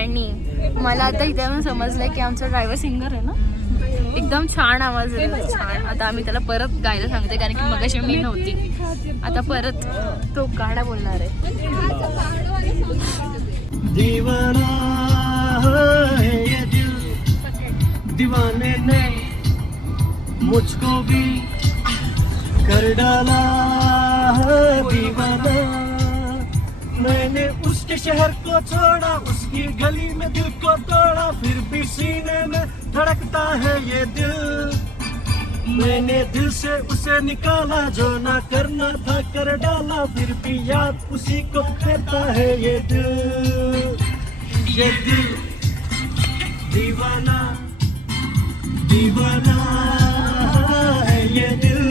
आणि मला आता इथे समजलं की आमचा ड्रायव्हर सिंगर आहे ना, एकदम छान आवाज आहे, छान. आता आम्ही त्याला परत गायला सांगते कारण की मगाशी मी नव्हती, आता परत तो गाणं बोलणार आहे. दीवाना है ये दिल, दीवाने ने मुझको भी कर डाला है दीवाना. मैंने उसके शहर को छोड़ा, उसकी गली में दिल को तोड़ा, फिर भी सीने में धड़कता है ये दिल. मैंने दिल से उसे निकाला, जो ना करना था कर डाला, फिर भी याद उसी को करता है ये दिल. ये दिल दीवाना दीवाना है ये दिल.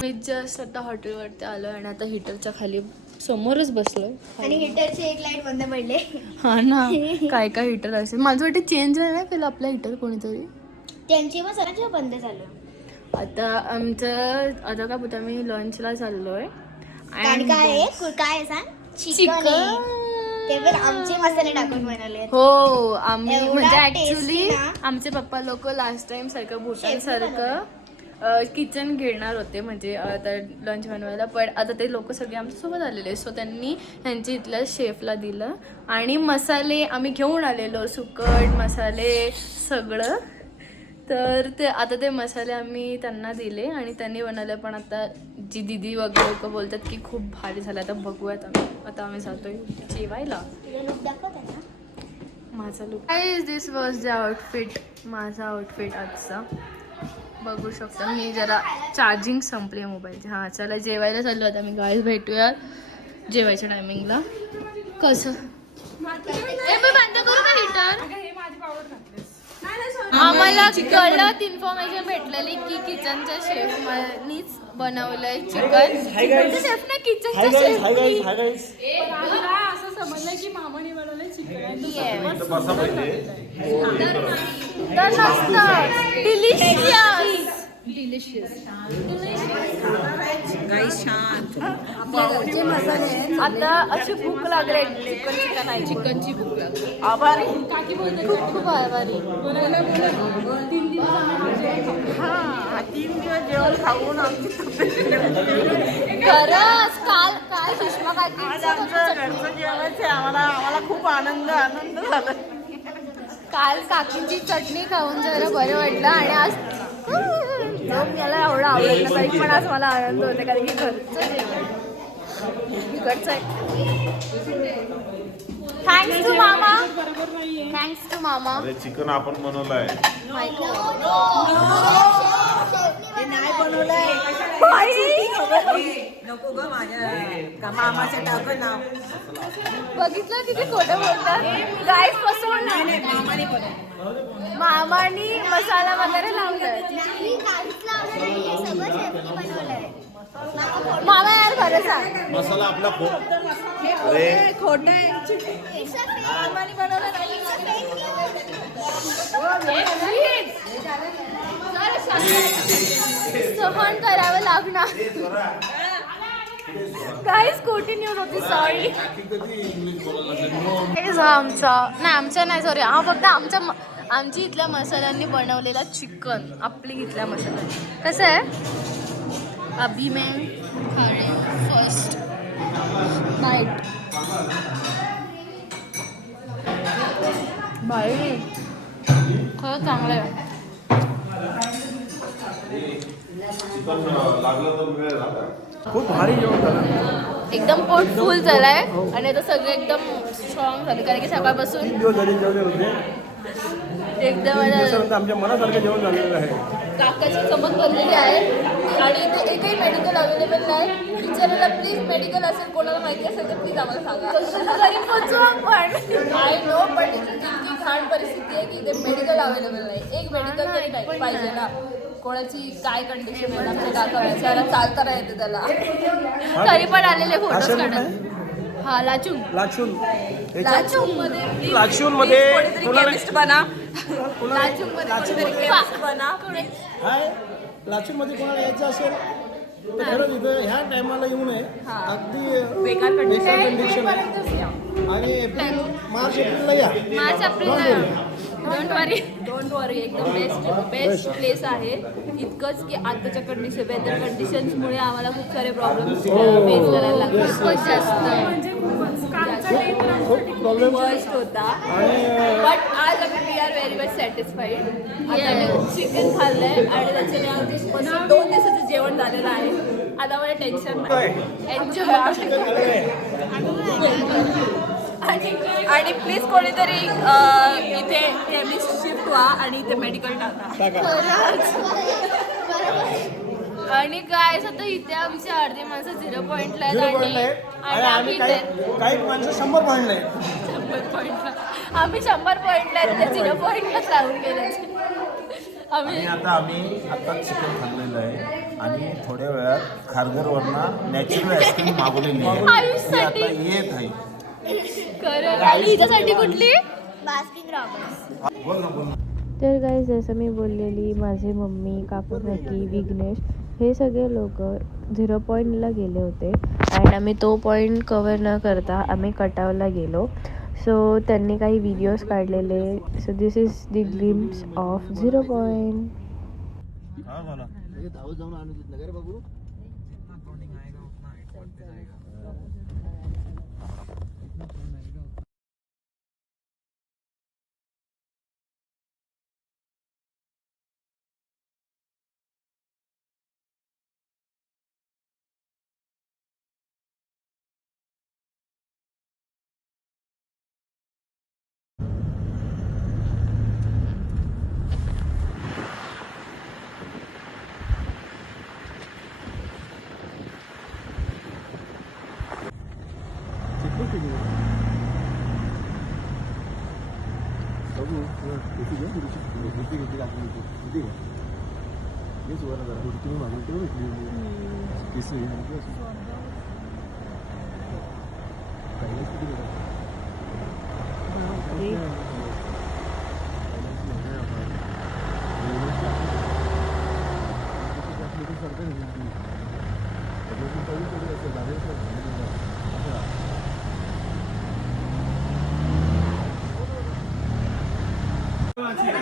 मी जस्ट आता हॉटेलवरती आलो आणि आता हिटरच्या खाली समोरच बसलोय आणि हिटरची एक लाईट बंद पडले. हा ना, काय काय हिटर असेल. माझं वाटतं चेंज नाही केलं आपला हिटर कोणीतरी. त्यांची मग सगळ्यांची बंद झालं. आता आमचं आता काय बोलतो, आम्ही लंचला चाललोय. आणि काय आहे सांग? चिकन. ते पण आमचे मसाले टाकून बनवले. हो, आम्ही एवढा म्हणजे tasty ऍक्च्युली ना. आमचे पप्पा लोक लास्ट टाइम सारखं भूटान सारखं किचन घेणार होते, म्हणजे आता लंच बनवायला. पण आता ते लोक सगळे आमच्यासोबत आलेले, सो त्यांनी त्यांच्या इथल्या शेफला दिलं. आणि मसाले आम्ही घेऊन आलेलो, सुकट मसाले सगळं. तर ते आता ते मसाले आम्ही त्यांना दिले आणि त्यांनी बनवले. पण आता जी दीदी वगैरे लोक बोलतात की खूप भारी झालं. आता बघूयात आम्ही. आता आम्ही जातोय जेवायला. माझा लुक काय is this was the outfit. माझा आउटफिट आजचा बघू शकता. मी जरा चार्जिंग संपली आहे मोबाईलची. हां, चला जेवायला चाललो आता मी. गाईज भेटूया जेवायच्या टायमिंगला. कसं बंद करू का हिटर. आम्हाला कळत इन्फॉर्मेशन भेटलेली की किचनच्या शेफनीच बनवलंय चिकन. शेफने किचनच्या शेफनी असं समजलं की मामाने बनवलंय चिकन. तर नसतं डिलिशियस. आता अशी भूक लागली. चिकन आहे, चिकनची भूक लागली. आभारी खूप खूप आभारी. 3 दिवस जेवण खाऊन आमची खरंच काय सुषमा काय घरचं जेवायचं आम्हाला खूप आनंद झाला. काल काकींची चटणी खाऊन जरा बरं वाटलं. आणि आज मला एवढं आवडलं तरी पण आज मला आनंद होता कारण की घरचं जेवण इकडचं आहे. थँक्स टू मामा. थँक्स टू मामा. चिकन आपण बनवलंय. नाही बनवलंय. नको ग माझ्या मामाचं टाक नाव. बघितलं किती खोटं बोलतात गाईस. फसवलं. मामानी मसाला वगैरे लावलाय. मामा यार खरं सांग, मसाला आपला अरे खोट आहे. मामानी बनवलं नाही. सहन करावं लागणार. गाईस खोटी न्यूज होती, सॉरी. आमच्या नाही सॉरी, हा फक्त आमची इथल्या मसाल्यांनी बनवलेला चिकन. आपली इथल्या मसाला कसं आहे. अभी मैं खा रही हूँ फर्स्ट बाइट. भाई खरं चांगलं आहे. खूप भारी जेवण झालं. एकदम पोट फुल झालाय आणि आता सगळं एकदम स्ट्रॉंग झालं कारण की सकाळपासून 3 दिवस झाले जेवले होते. एकदम आमच्या मनासारखं जेवण झालेलं आहे. काकाची चमक भरलेली आहे. आणि इथे एकही मेडिकल अवेलेबल नाही. विचारायला प्लीज मेडिकल असेल, कोणाला माहिती असेल तर प्लीज आम्हाला सांगा. घरी पोचू आपण. आय नो, पण इतकी घाण परिस्थिती आहे की इथे मेडिकल अवेलेबल नाही. एक मेडिकल तरी नाही पाहिजे ना. कोणाची काय कंडिशन आहे. आमच्या काका त्याला चालता नाही येते त्याला. तरी पण आलेले फोटोज काढत. हा लाचून लाचून लाचून मध्ये केमिस्ट बना. लाचून मध्ये लाचून मध्ये कोणाला यायचं असेल तर खरंच इथं ह्या टायमाला येऊ नये. अगदी बेकार कंडिशन आहे. आणि एप्रिल मार्च एप्रिलला या. मार्च एप्रिलला डोंट वरी एकदम बेस्ट प्लेस आहे. इतकंच की आताच्या वेदर कंडिशन्समुळे आम्हाला खूप सारे प्रॉब्लेम्स फेस करायला लागतात. खूपच जास्त खूप प्रॉब्लेम फर्स्ट होता बट आज आम्ही we are very much satisfied. आता आम्ही चिकन खाल्लंय आणि त्याच्याने 2 दिवसाचं जेवण झालेलं आहे. आता मला टेन्शन नाही. आणि प्लीज कोणीतरी इथे केमिस्ट शिफ्ट व्हा आणि इथे मेडिकल टाका. आणि काय आता इथे आमची अर्धी माणसं 0 पॉईंटला आहेत आणि आम्ही काही माणसं 100 पॉईंटला आहेत. 100 पॉईंटला आम्ही 100 पॉईंटला आहेत ते 0 पॉईंटलाच राहून गेले. आणि आता चिकन खाल्लेलं आहे आणि थोड्या वेळात खारघरवरनं नॅचरल आईस्क्रीम मागवलेली आहे. ती आता येत आहे. खरं आणि हिच्यासाठी कुठली बास्किन रॉबिन्स. तर गाईज जसं मी बोललेली माझे मम्मी काकू काकी विघ्नेश हे सगळे लोक 0 पॉईंटला गेले होते आणि आम्ही तो पॉईंट कवर न करता आम्ही कटावला गेलो. सो त्यांनी काही व्हिडिओज काढलेले. So this is the glimpse of 0 point.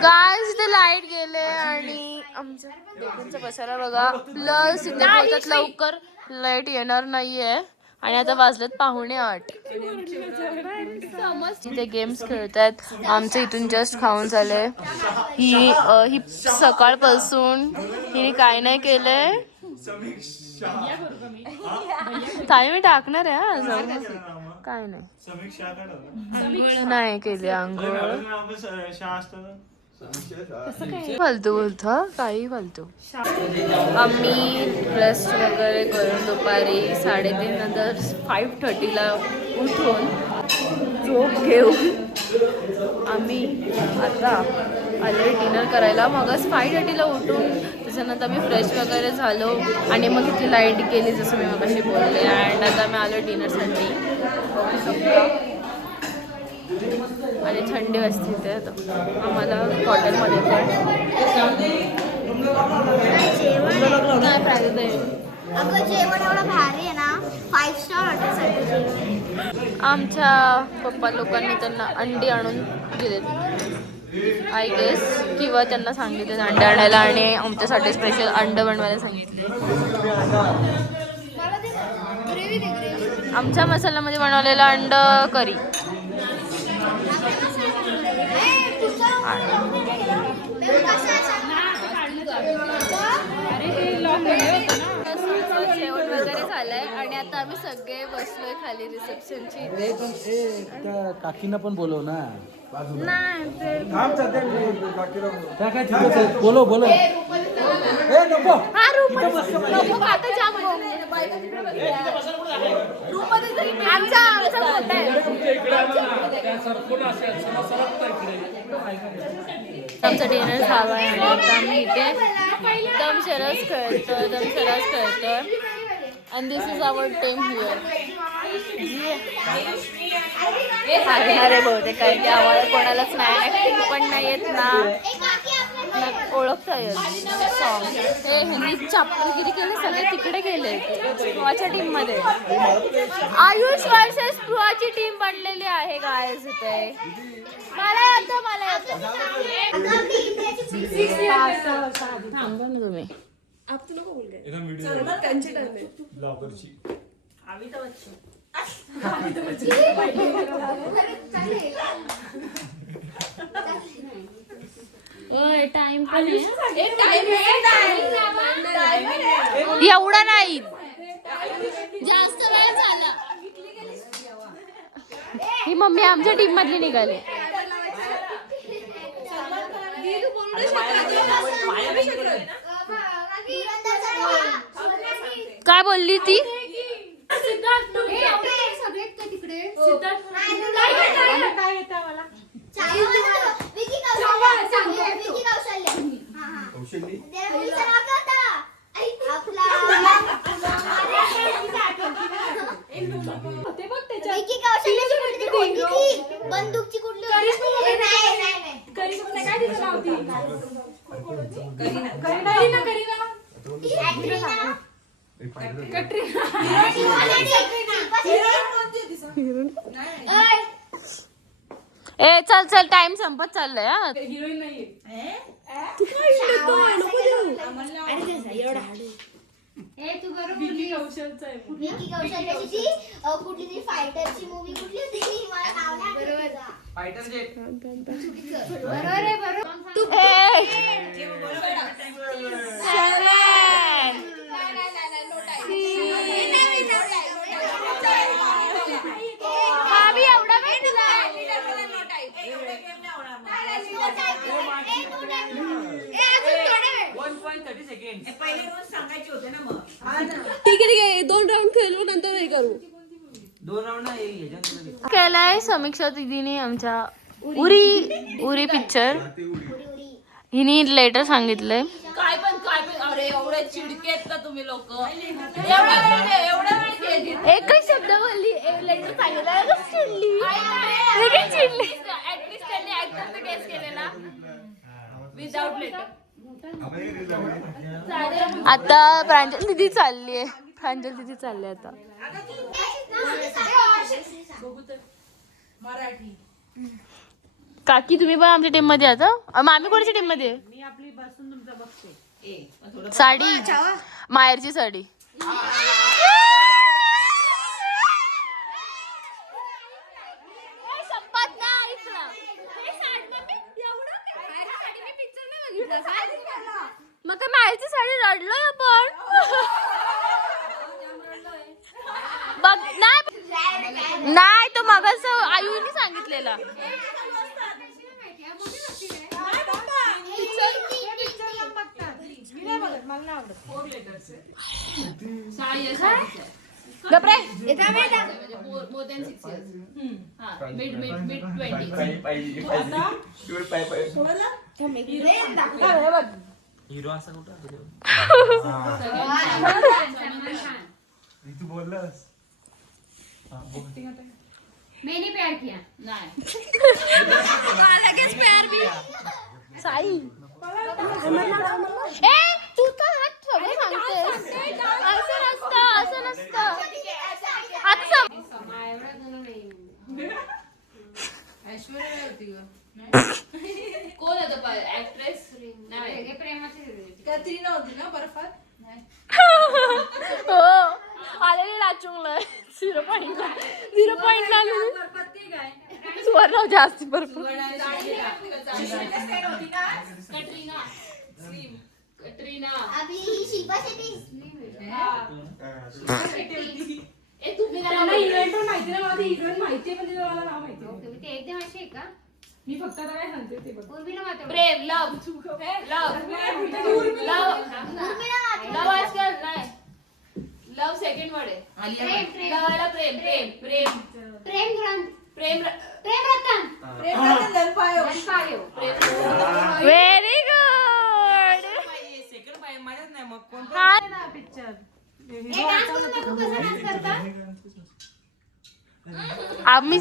Guys ते लाईट गेले आणि आमचं दोघांचा पसारा बघा. प्लस इथे बोलतात लवकर लाईट येणार नाहीये आणि आता वाजलेत 7:45. इथे गेम्स खेळतात. आमचं इथून जस्ट खाऊन झालंय. ही सकाळपासून हिने काय नाही केलंय. ताई मी टाकणार आहे काय नाही केले आंघोळ. फालतू बोलतो काही फालतू. आम्ही रेस्ट वगैरे करून दुपारी 3:30 नंतर 5:30ला उठून झोप घेऊन आम्ही आता आले डिनर करायला. मगच 5:30ला उठून त्याच्यानंतर आम्ही फ्रेश वगैरे झालो आणि मग इथे लाईट गेली जसं मी मगाशी बोलले. अँड आता आम्ही आलो डिनरसाठी. आणि थंडी असते इथे आम्हाला हॉटेलमध्ये पण. काय प्राईज आहे अगं जेवण एवढं भारी आहे ना. 5 स्टार हॉटेलसारखं जेवण. आमच्या पप्पा लोकांनी त्यांना अंडी आणून दिलेत आय गेस, किंवा त्यांना सांगितले अंडे आणायला आणि आमच्यासाठी स्पेशल अंड बनवायला सांगितले. आमच्या मसाल्यामध्ये बनवलेलं अंड करी. जेवण वगैरे झालंय आणि आता आम्ही सगळे बसलोय खाली रिसेप्शनची. त्या काकींना पण बोलव ना. नाही बोलो बोलो. आमचा डिनर झाला आहे आणि आता आम्ही इथे दमशरास खेळतोय. and this is our team here. हारणार आहे बहुतेक कारण की आम्हाला कोणालाच नाही ऍक्टिंग पण नाही येत ना ओळखता येईल सॉन्ग. हे ह्यांनी चापलगिरी केले, सगळे तिकडे गेले स्पृहाच्या टीम मध्ये. आयुष वर्सेस स्पृहाची टीम बनलेली आहे गायज इथे. मला येतं थांबा ना तुम्ही. टाइम पण एवढा नाही, जास्त वेळ झाला. ही मम्मी आमच्या टीम मधली निघाली. काय बोलली ती? बंदूकची कुठली ए चल चल, टाइम संपत चाललाय. हा विकी कौशल्याची कुठली तरी फायटरची मूवी कुठली होती ती मला नाव नाही केलाय समीक्षा दीदीने आमच्या उरी पिक्चर. हिने लेटर सांगितलंय. काय पण अरे एवढे चिडकेत का तुम्ही लोक. एकच शब्द बोलली, लेटर सांगितलं चिडली. चिडली. ऍटलीस्ट त्यांनी ऍक्टरचा केस केलेला विदाउट लेटर. आता प्रांजल दिदी चालली आता. काकी तुम्ही पण आमच्या टीम मध्ये आता. मामी कोणाच्या टीम मध्ये? मी आपली बसून तुमचं बघते. साडी, माहेरची साडी. मग काय माहेरची साडी रडलोय आपण. बघ नाही, तो मगच आयुने सांगितलेला. हिरो असा कुठं तू बोललास. मैंने प्यार किया नाही. साई ए तू तर हात सगळं सांगतेस. असं नसतं. ऐश्वर्या होती कोण होतं ऍक्ट्रेस? नाही कॅटरीना होती ना बर्फात. हो आलेली नाचूंगला 0.9 सुवर्ण जास्त बरोबर. कटरीना आपली शिल्पा शेट्टी. तुम्ही हिरोईन पण माहिती ना, मला ती हिरोईन माहिती आहे पण तिला मला नाव माहिती आहे. ते एकदम अशी आहे का? मी फक्त आता काय सांगते ते बघ. प्रेम लव आजकाल नाही. लव सेकंड वर्ड आहे. लवाला प्रेम प्रेम प्रेम Prem Ratan very good. Second पाहिजे माझ्याच नाही मग कोण पिक्चर. आम्ही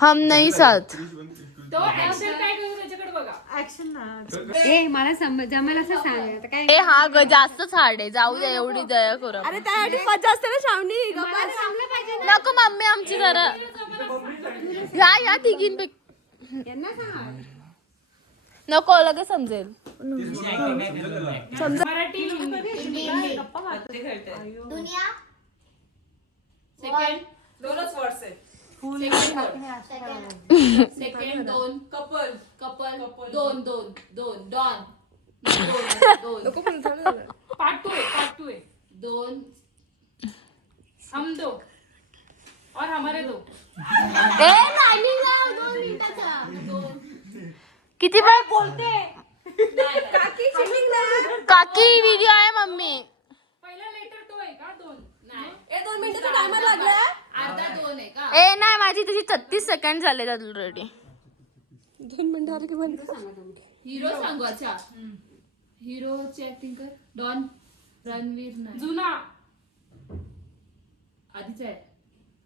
हम नहीं साथ. ए मला जमेल असं सांग आता काय ए हा ग जास्तच हार्ड आहे, जाऊ द्या, एवढी दया करू. अरे त्यासाठी मजा असते ना श्रावणी. जमलं पाहिजे नको मम्मी आमची जरा या तिघींपैकी यांना सांग नको, लगेच समजेल. दुनिया दोनच वर्ष आहे. सेकंड दोन कपल दोन दोन दोन डॉन पार्ट टू है दोन हम दो और हमारे दो. किती वेळ बोलते काकी व्हिडिओ आहे मम्मी. पहिला लेटर तो आहे का दोन नाही 2 मिनिटाचा टायमर लागला. अर्धा दोन आहे का. ए नाही, माझी तशी 36 सेकंड झाले ऑलरेडी. 2 मिनिटावर की बंद. हिरो सांगू. अच्छा हिरोची ऍक्टिंग कर. डॉन रणवीर नाही जुना आधीचा आहे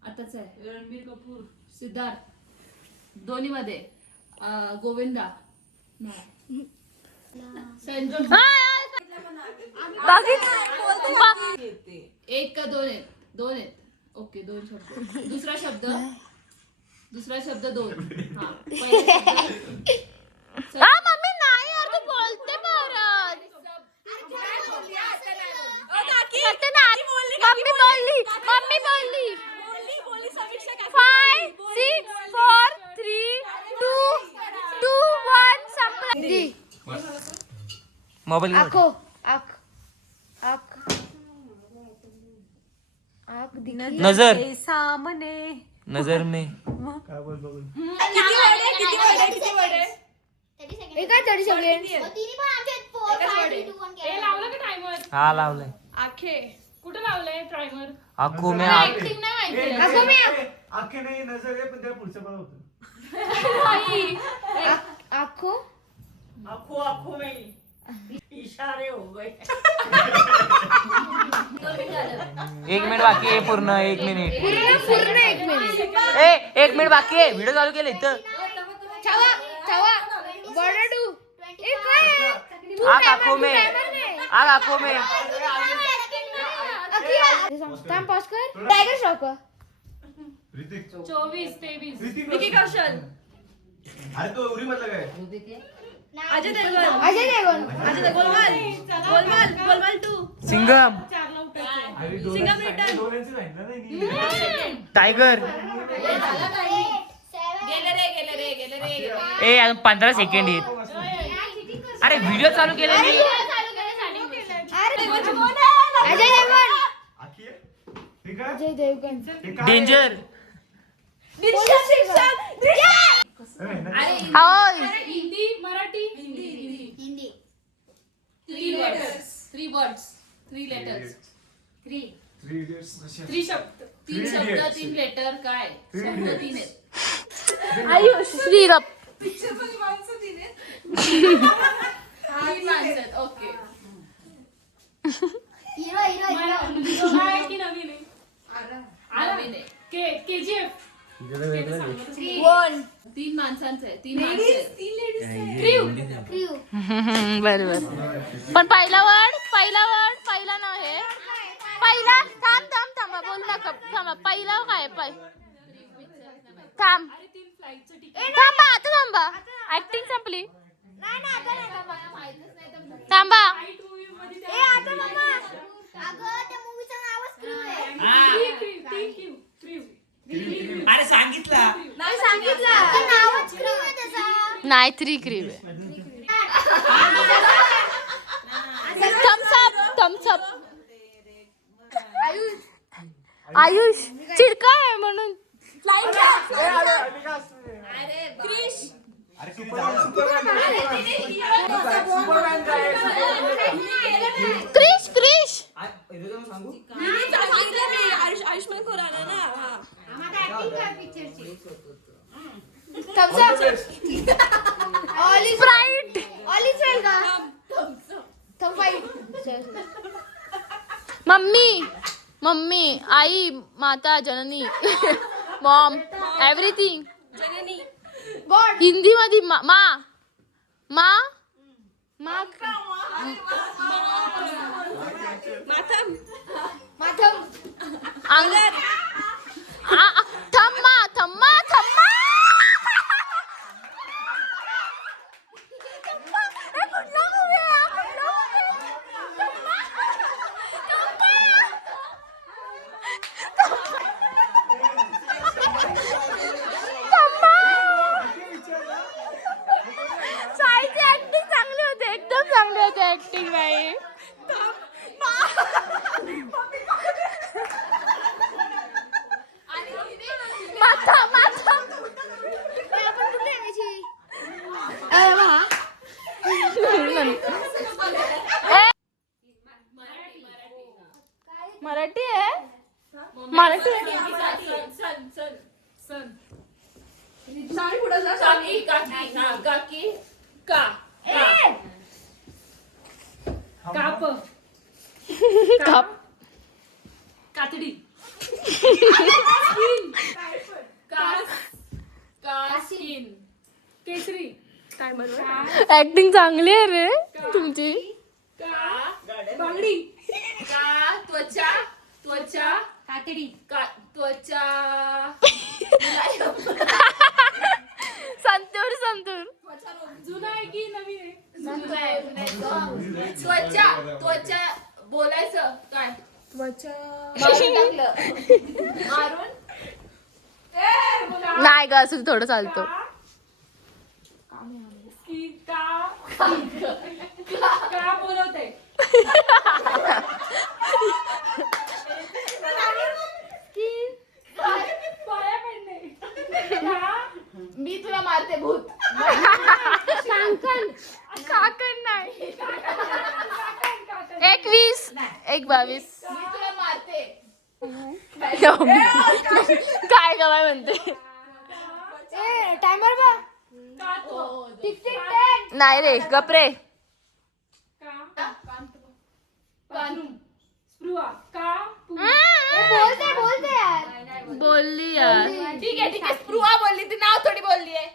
आताचा आहे. रणबीर कपूर सिद्धार्थ दोन्ही मध्ये. गोविंदा नाही. संजय एक का दोन आहेत. दोन आहेत. ओके दोन शब्द. दुसरा शब्द दोन. हा पहिला शब्द हा मम्मी नाही यार, तू बोलते परत. करते ना. मम्मी बोलली 5 6 4 3 2 1 संपला. मोबाईल आखो आख आख आख दिखी नजर सामने नजर में एका 30 सेकंड. तिन्ही पण आमचे 4 5 3 2 1 हे लावलं का टायमर. हा लावलंय. आखे कुठं लावलंय टायमर. आखो में आख. ऍक्टिंग नाही माहिती. आखो मी आखे नाही नजर आहे पण त्या पुढचं पण होतं. आखो आखो आखो में इशारे हो गए. 1 मिनिट बाकी आहे पूर्ण. 1 मिनिट. पूर्ण 1 मिनिट. 1 मिनिट बाकी आहे. व्हिडिओ चालू केलं इथं. छावा बरडू ए काय आख आखो में आख आखो में. टाइम पास कर. टाइगर श्रॉफ 24 23 विकी कौशल. अरे तो उरी म्हटलं काय. अजय देवगन. अजय देवगन गोलमाल 2. सिंगम सिंगम रिटर्न. टायगर. गेले रे. ए अजून 15 सेकंड आहेत. अरे व्हिडिओ चालू केलं मी. अजय देवगन आखी आहे ठीक आहे. अजय देवगन डेंजर. होय Hindi Marathi Hindi 3 letters 3 words 3 letters 3 शब्द 3 शब्द 3 लेटर काय शब्द 3 आहेत. आयुष श्रीरप. तीन माणसं आहेत. ओके हिरो हिरो हिरो जुना आहे की नवीन आहे. नवीन आहे. KGF 3 माणसांचं आहे. 3 माणसं आहेत. क्रू बरोबर. पण पहिला नाव हे पहिला. थांबा बोल नका. थांबा पहिला काय थांब. थांबा ऍक्टिंग संपली. थांबा. अगं त्या मूवीचं नावच क्रू आहे. अरे सांगितलं. अगं नावच क्रू आहे त्याचं. नाही 3 क्रीम आहे. Thums up. आयुष चिडका आहे म्हणून. क्रिश आयुष्मान खुराना ना. Thums Up. Sprite. Olive oil का. Thums Up. मम्मी मम्मी, आई, माता, जननी, मॉम, एव्हरीथिंग. हिंदी मध्ये मा मा मा थम्मा थम्मा थम्मा. साईची ऍक्टिंग चांगली होते, एकदम चांगली होते ऍक्टिंग बाई. माथा माथा. मराठी आहे. मराठी काप कातडी केसरी काय म्हणू ऍक्टिंग चांगली आहे रे तुमची. बांगडी त्वचा त्वचा कातडी त्वचा संतूर संतूर. जुना आहे की नवीन आहे? त्वचा त्वचा बोलायचं काय मारून नाही ग, असं थोडं चालतो. का बोलवते मी तुला मारते भूत. काकण नाही. 21 22. मी तुला मारते. काय गवाय म्हणते. टायमर बा. नाही रे, गपरे. बोलते यार. बोलली यार. ठीक आहे स्पृहा बोलली ती, नाव थोडी बोलली आहे.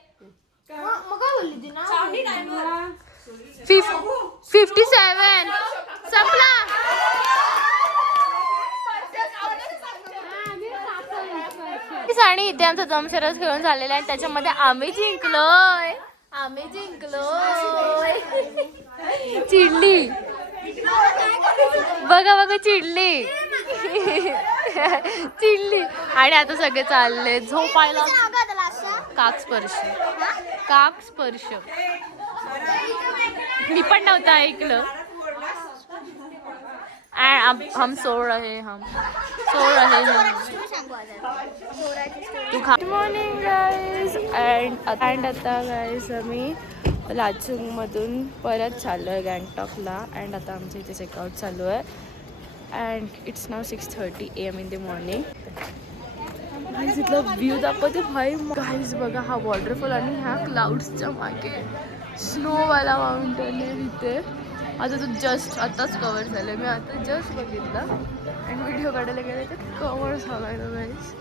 मग काय बोलली ती ना? 57 संपला. आणि इथे आमचा जमशरस खेळून झालेला आहे, त्याच्यामध्ये आम्ही जिंकलोय. चिडली बघा बघा, चिडली. आणि आता सगळे चालले झोपायला. काक स्पर्श मी पण नव्हतं ऐकलं. हम सो रहे हम. Good morning guys. अँड आता गाईज आम्ही लाचुंगमधून परत चाललो आहे गँगटॉकला. अँड आता आमच्या इथे चेकआउट चालू आहे. And it's now 6:30 AM in the morning. Guys इथला व्ह्यू दाखवते भाई. गाईज बघा हा वॉटरफॉल आणि ह्या क्लाउड्सच्या मागे स्नोवाला माउंटन आहे तिथे. आता तो जस्ट आताच कवर झालं. मी आता जस्ट बघितलं आणि व्हिडिओ काढायला गेले तर कवर झालं गाईज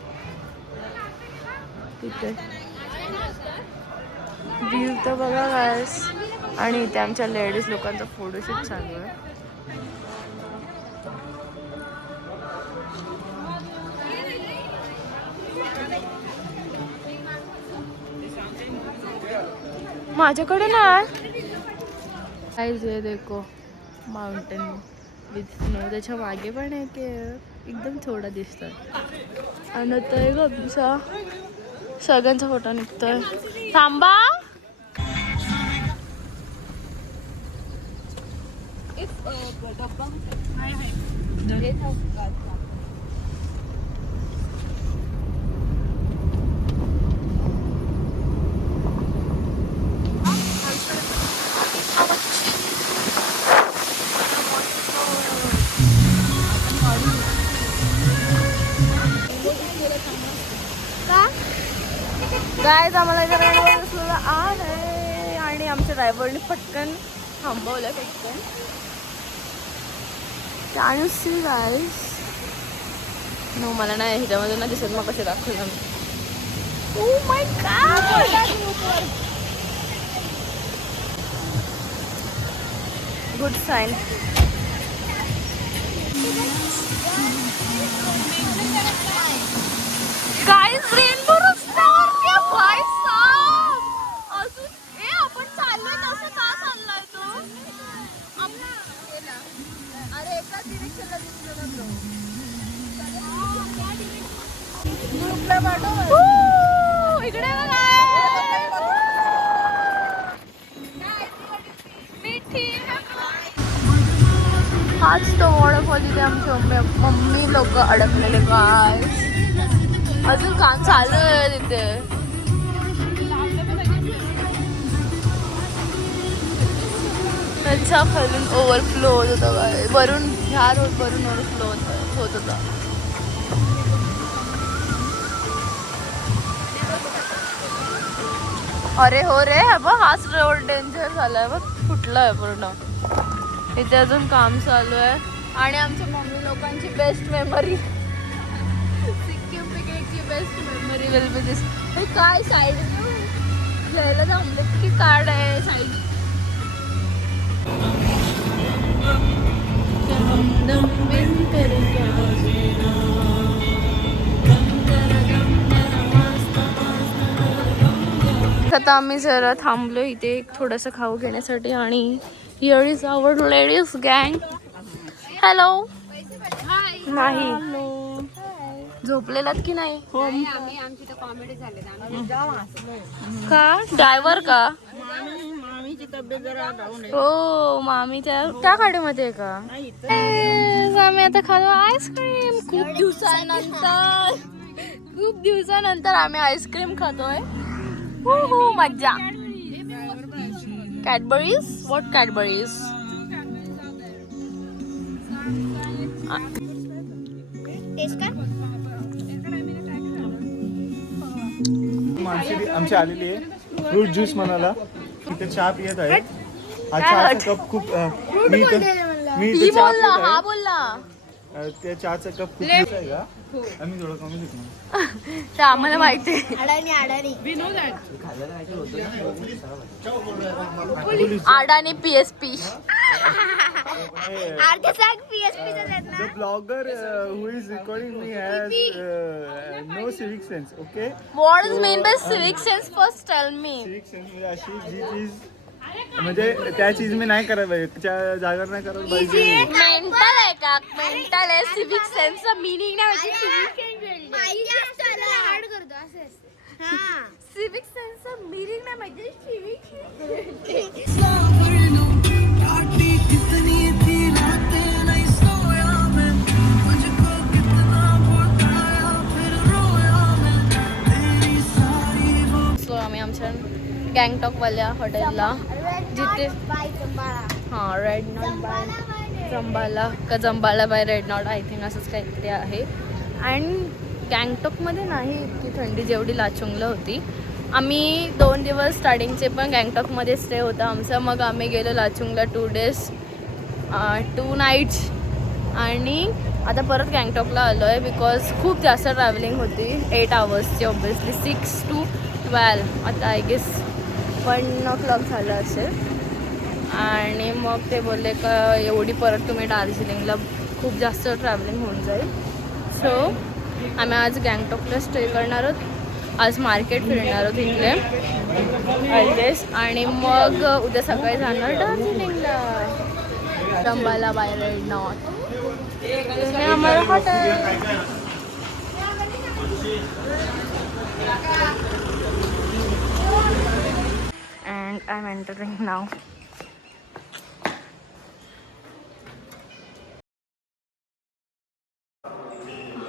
तिथे. व्ह्यू तर बघा गाईज. आणि इथे आमच्या लेडीज लोकांचा फोटोशूट चालू आहे. माझ्याकडे ना गाइस ये देखो माउंटेन विथ स्नो. त्याच्या मागे पण आहे की एकदम थोडा दिसतोय. आणि आता एक आमचा सगळ्यांचा फोटो निघतोय. थांबा. गाइस आम्हाला जरा आहे आणि आमच्या ड्रायव्हरने पटकन थांबवलं. पटकन can you see guys. No मला नाही ह्याच्यामध्ये ना दिसत मग कसे दाखवलं मी. Oh my God! Good sign. Guys rainbow रस्त्यावर ते भाई साहब. अजून आपण चाललोय तसं का चाललाय तो? अरे एका डिरेक्शनला दिसतो इकडे बघा. हाच तो वॉटरफॉल तिथे आमचे मम्मी लोक अडकलेले काय. अजून काम चालू आहे तिथे. त्याच्या खालून ओव्हरफ्लो होत होता काय. वरून ह्या रोड वरून ओव्हरफ्लो होत होता. अरे हो रे बघ हाच रोड डेंजर झालाय बघ. फुटलाय पूर्ण. इथे अजून काम चालू आहे. आणि आमच्या मम्मी लोकांची बेस्ट मेमरी सिक्कीम पिकनिकची best memory will be this. काय साईड घ्यायला थांबले की कार्ड आहे साईड. आता आम्ही जरा थांबलो इथे थोडंसं खाऊ घेण्यासाठी. आणि हिअर इज आवर लेडीज गँग. हॅलो. नाही झोपलेलात की नाही? का ड्रायव्हर का? हो मामीच्या त्या गाडीमध्ये आहे का? आम्ही आता खालो आईस्क्रीम. खूप दिवसानंतर आम्ही आईस्क्रीम खातोय. हो मज्जा. कॅडबरीज. What Cadbury's? माणसे आमची आलेली आहे फ्रूट ज्यूस म्हणाला. इथे चहा पियत आहे. हा चहाचा कप खूप मी इथे चहा पित आहे. बोलला त्या चहाचा कप खूप आहे का? आम्ही थोडं कमी घेतो. ते आम्हाला माहिती आहे. अडाणी PSP. The blogger who is recording me has no civic sense. Okay. What is mean by civic sense? First tell me. Civic sense म्हणजे अशी जी चीज म्हणजे त्या चीज मी नाही करायला पाहिजे. त्या जागेवर नाही करायला पाहिजे. मेंटल आहे का? मेंटल आहे. सिविक सेन्सचा मीनिंग नाही सिविक सेन्सचा मीनिंग नाही माहिती. सो आम्ही आमच्या गँगटॉकवाल्या हॉटेलला जिथे हां रेड नॉट बाय जंबाला का जंबाला by red not I think असंच काहीतरी आहे. आणि गँगटॉकमध्ये नाही इतकी थंडी जेवढी लाचुंगला होती. आम्ही 2 दिवस स्टार्टिंगचे पण गँगटॉकमध्ये स्टे होता आमचा. मग आम्ही गेलो लाचुंगला 2 days 2 nights. आणि आता परत गँगटॉकला आलो आहे बिकॉज खूप जास्त ट्रॅव्हलिंग होती 8 hours ऑब्वियसली 6 to 12. आता आय गेस 1 o'clock झालं असेल. आणि मग ते बोलले का एवढी परत तुम्ही दार्जिलिंगला खूप जास्त ट्रॅव्हलिंग होऊन जाईल. सो आम्ही आज गँगटॉकला स्टे करणार आहोत. आज मार्केट फिरणार आहोत इथले आय गेस. आणि मग उद्या सकाळी जाणार दार्जिलिंगला जंबाला बाय रेड नॉट. आम्हाला hotel and I'm entering now.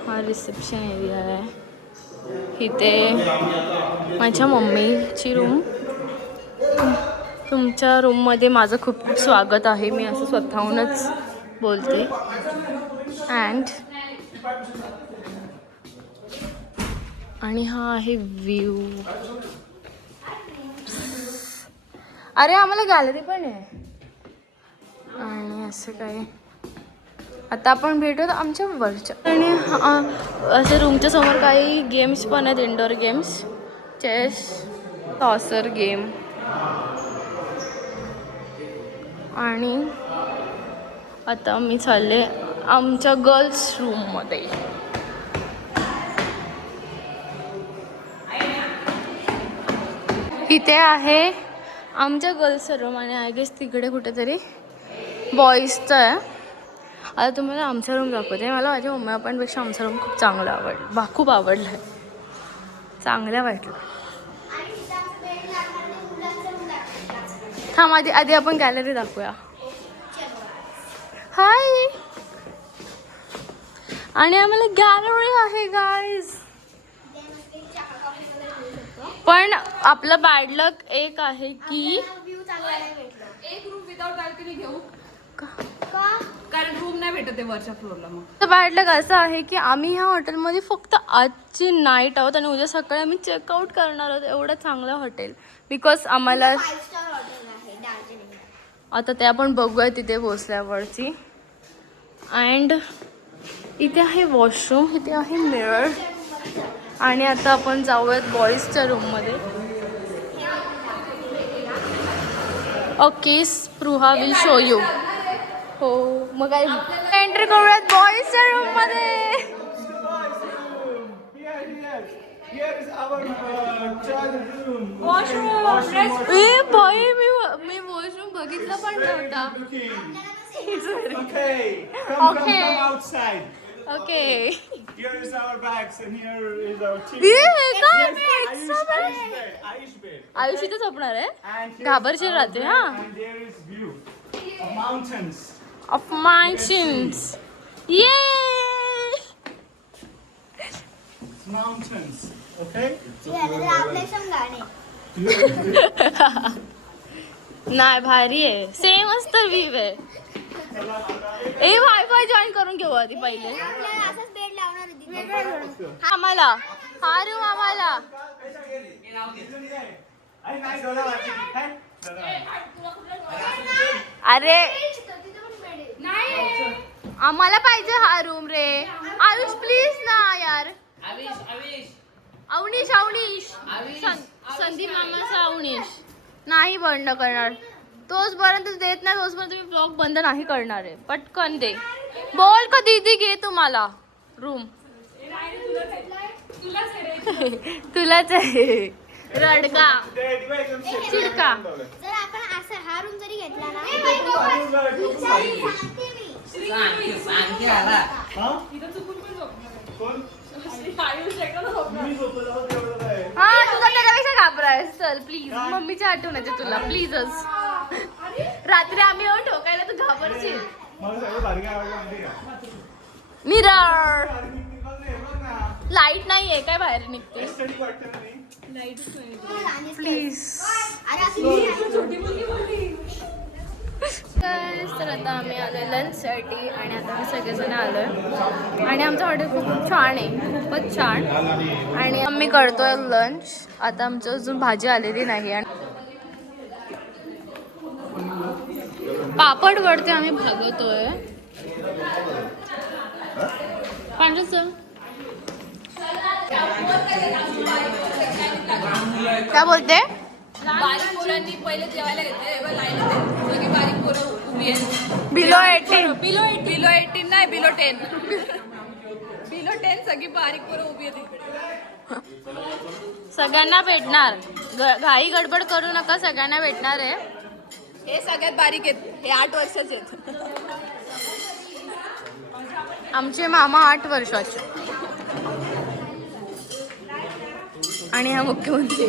हा रिसेप्शन एरिया आहे. इथे माझ्या मम्मीची रूम. तुमच्या रूममध्ये माझं खूप खूप स्वागत आहे. मी असं स्वतःहूनच बोलते. आणि हा आहे व्ह्यू. अरे आम्हाला गॅलरी पण आहे. आणि असं काय आता आपण भेटू आमच्या वरच्या. आणि असे रूमच्या समोर काही गेम्स पण आहेत, इंडोर गेम्स, चेस, टॉसर गेम. आणि आता मी चालले आमच्या गर्ल्स रूममध्ये. इथे आहे आमच्या गर्ल्सचा रूम आणि आय गेस तिकडे कुठेतरी बॉईजचं आहे. आता तुम्हाला आमचा रूम दाखवते. मला माझ्या मम्मी पप्पांपेक्षा आमचा रूम खूप चांगला आवडला, खूप आवडला आहे, चांगला वाटलं. थांब आधी आपण गॅलरी दाखवूया. हाय. आणि आम्हाला गॅलरी आहे गाईज. पण आपलं बॅड लक एक आहे की एक रूम विदाउट बाल्कनी घेऊ कारण रूम नाही भेटत आहे वरच्या फ्लोअरला. मग बॅड लक असं आहे की आम्ही ह्या हॉटेलमध्ये फक्त आजची नाईट आहोत आणि उद्या सकाळी आम्ही चेकआउट करणार आहोत. एवढं चांगलं हॉटेल, बिकॉज आम्हाला 5 स्टार हॉटेल आहे दार्जिलिंग. आता ते आपण बघूया तिथे पोचल्यावरची. अँड इथे आहे वॉशरूम, इथे आहे मिरर. आणि आता आपण जाऊयात बॉईजच्या रूममध्ये. Okay, Spruha will show you. हो मग काय एंट्री करूयात बॉईजच्या रूममध्ये. ए बाई, मी वॉशरूम बघितलं पण नव्हता. Okay okay. Here is our bags and here is our tea. Ayush इथे झोपणार आहे. And here घाबरशील is our राहते bed हा. and there is view of mountains. Of mountains. ये Mountains. Okay? आपले गाणे. नाही, भारी आहे. सेम असतं व्ह्यू आहे. ए वायफाय जॉईन करून घेऊ आधी पहिले. आपल्याला असंच बेड लावणार होती. आम्हाला हा रूम आम्हाला. अरे आम्हाला पाहिजे हा रूम रे. आयुष प्लीज ना यार. अवनीश संदीप मामाचा अवनीश नाही बंद करणार. तोचपर्यंत देत नाही तोचपर्यंत मी ब्लॉग बंद नाही करणार आहे. पटकन दे. बोल का दीदी घे तुम्हाला रूम. तुलाच आहे रडका चिडका. जर आपण असं हा रूम जरी घेतला ना हा तुला त्याच्यापेक्षा घाबराय. चल प्लीज, मम्मीची आठवण येते तुला प्लीजच. रात्री आम्ही येऊन ठोकायला तू घाबरशील. मिरर लाईट नाहीये काय बाहेर निघते. प्लीज. तर आता आम्ही आलोय लंचसाठी आणि आता आम्ही सगळेजण आलोय आणि आमचं हॉटेल खूप छान आहे, खूपच छान. आणि आम्ही करतोय लंच. आता आमचं अजून भाजी आलेली नाही आणि पापड वरती आम्ही भागवतोय. पांढरचं काय बोलते. बारीक पोरांनी पहिले जेवायला घेतलं लाईन बारीक पोरं उभी आहेत. बिलो 18 बिलो 18 नाही बिलो 10 बिलो 10 सगळी बारीक पोरं उभी आहेत इकडे. सगळ्यांना भेटणार. घाई गडबड करू नका, सगळ्यांना भेटणार आहे. हे सगळ्यात बारीक आहेत, हे 8 वर्षाचे आहेत. आमचे मामा 8 वर्षाचे आणि हा मुख्यमंत्री.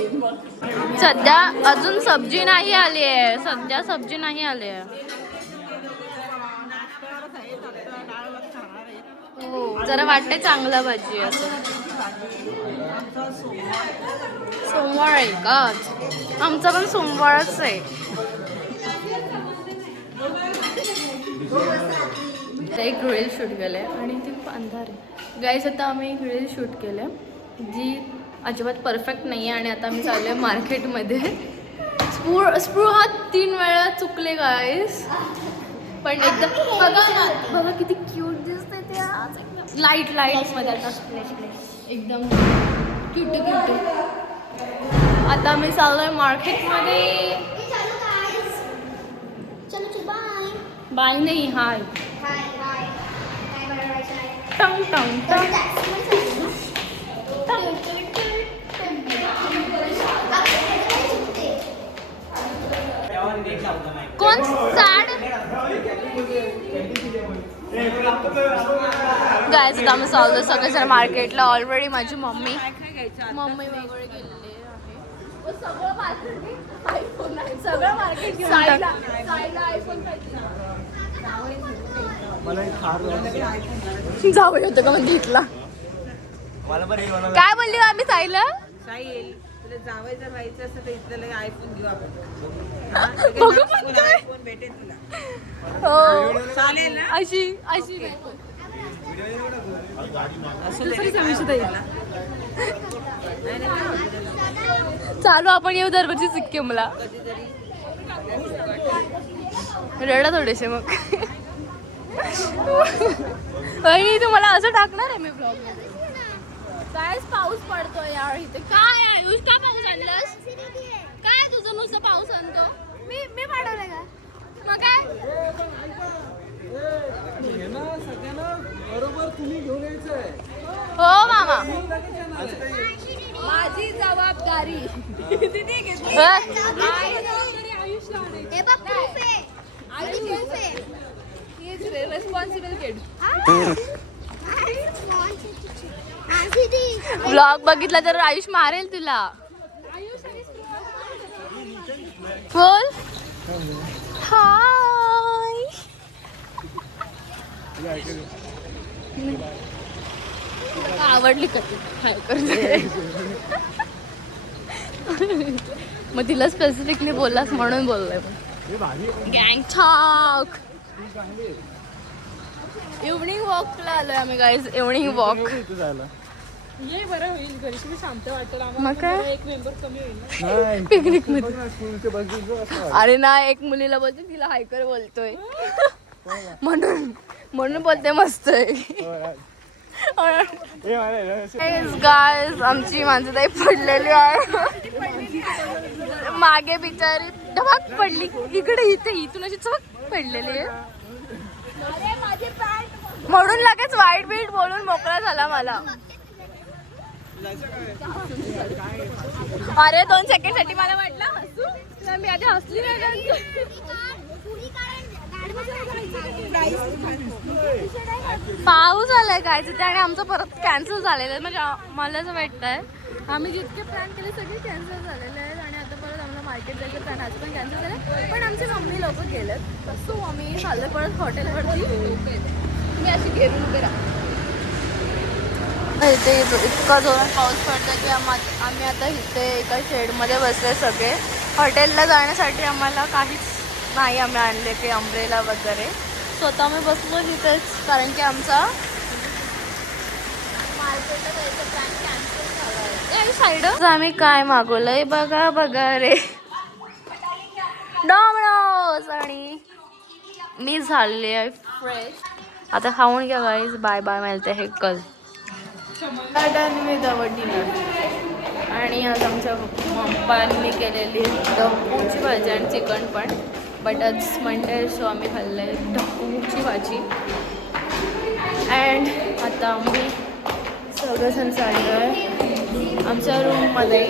सध्या अजून सब्जी नाही आली आहे. सध्या सब्जी नाही आली आहे. हो जरा वाटते चांगला भाजी असं. सोमवार आहे का? आमचा पण सोमवारच आहे. एक रील शूट केलंय आणि ती खूप अंधार आहे गाईस. आता आम्ही एक रील शूट केलं जी अजिबात परफेक्ट नाही आहे आणि आता आम्ही चाललो आहे मार्केटमध्ये. स्पृहा 3 वेळा चुकले गाईस. पण एकदम बघा ना, बघा किती क्यूट दिसते ते आज एकदम लाईट मध्ये आता एकदम क्यूट क्यूट. आता मी चाललोय मार्केटमध्ये. चलो बाय. बाय नाही, हाय. हाय हाय. काय बनवायचं आहे? टंग टंग टंग. कोण साड गायचं आम्ही चाललो सगळेजण मार्केटला. ऑलरेडी माझी मम्मी वगैरे गेलेली आहे. सगळं मार्केट सगळं मार्केट जावं होतं का म्हणजे इथला. काय बोलली आम्ही साईला? साहिल तुला जावं जर व्हायचं असं तर इथलं आयफोन घेऊ आपण. बघू म्हणतोय. आयफोन भेटेल तुला. हो चालेल ना. अशी चालू आपण येऊ दरवर्षी सिक्कीमला. रडा थोडेसे मग. आणि तुम्हाला असं टाकणार आहे मी ब्लॉग. कायच पाऊस पडतोय यार इथे. काय आयुष का पाऊस आणलास? काय तुझं नुसतं पाऊस आणतो? मी पाठवलंय का मग काय? बरोबर तुम्ही घेऊन यायचंय. हो मामा. माझी जबाबदारी. हे बघ proof आहे. proof आहे. रेस्पॉन्सिबल किड. ब्लॉग बघितला तर आयुष मारेल तुला. बोल हाय. आवडली का ती? हाय कर. मग तिला स्पेसिफिकली बोललास म्हणून बोललोय. गँगटॉक इव्हनिंग वॉकला आलोय आम्ही गाईज. Evening walk. ये बरं होईल घरी शांत वाटेल मग काय एक मेंबर कमी होईल. पिकनिक मध्ये. अरे ना एक मुलीला बोलते तिला हायकर बोलतोय म्हणून बोलते मस्त आहे. गाईज आमची माणसं ताई पडलेली आहे मागे बिचारी धमाक पडली. इकडे इथून अशी चमक पडलेली आहे म्हणून लगेच वाईट बीट बोलून मोकळा झाला मला. अरे 2 सेकंड साठी मला वाटलं हसू तर मी आधी हसली नाही. पाऊस आलाय काय तिथे आणि आमचं परत कॅन्सल झालेलं आहे. म्हणजे मला असं वाटतंय आम्ही जितके प्लॅन केले सगळे कॅन्सल झालेले आहेत. आणि आता परत आम्हाला मार्केट जायचं प्लॅन आज पण कॅन्सल झाले. पण आमचे मम्मी लोक गेलेत सो आम्ही चाललो परत हॉटेलवरती. मी अशी घेऊन उभे राहा. इथे इतका जोरात पाऊस पडतो की आम्ही आता इथे एका शेडमध्ये बसले सगळे. हॉटेलला जाण्यासाठी आम्हाला काहीच नाही आम्ही आणले की अम्ब्रेला वगैरे. स्वतः आम्ही बसलो तिथेच कारण की आमचा मार्केटला जायचा प्लॅन कॅन्सल झाला. साईड आम्ही काय मागवलंय बघा रे. डॉमिनोज. आणि मी झाले आहे फ्रेश. आता खाऊन घ्या गाईज. Bye bye. मिळते हे कल डन विथ अवर डिनर. आणि आज आमच्या पप्पांनी केलेली ढबूची भाजी आणि चिकन पण. बट आज मंडे सो आम्ही खाल्लं आहे ढबूची भाजी. अँड आता आम्ही सगळेजण चाललो आहे आमच्या रूममध्ये.